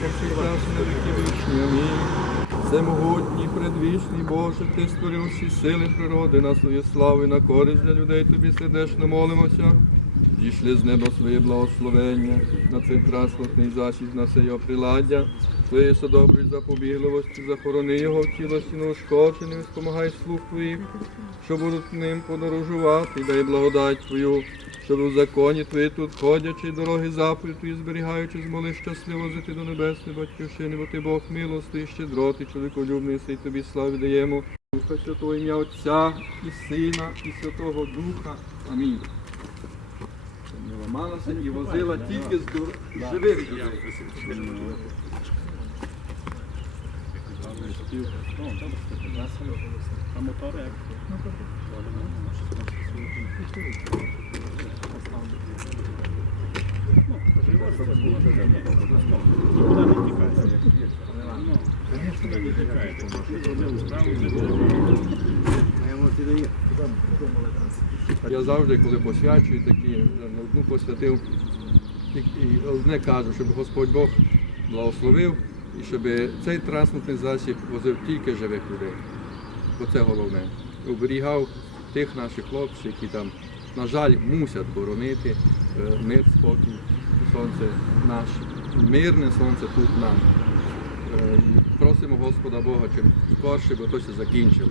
повсякчас на віки предвічний Боже, Ти створив всі сили природи на свою славу і на користь для людей. Тобі сердечно молимося. Дійшли з неба своє благословення. На цей транспортний засіб, на це його приладдя. Твоєю содоброю запобігливості, захорони його в тілості неушкодженим, спомагай слух твоїх, що будуть ним подорожувати, дай благодать Твою, щоб у законі Твої тут ходячи, дороги заповіді Твої зберігаючи, змоли щасливо жити до небесної батьківщини, бо Ти Бог милостий, і щедротий, чоловіколюбний, сей Тобі славі даємо. Духа Святого ім'я Отця і Сина, і Святого Духа. Амінь. Не ламалася і возила тільки з живих людей. А мотори як? Я завжди, коли посвячую такі, одну посвятив, і одне кажу, щоб Господь Бог благословив і щоб цей транспортний засіб возив тільки живих людей. Бо це головне. Оберігав тих наших хлопців, які там, на жаль, мусять боронити е, мир, спокій, сонце наше, мирне сонце тут нам. Е, Просимо Господа Бога чим скорше, бо то все закінчило.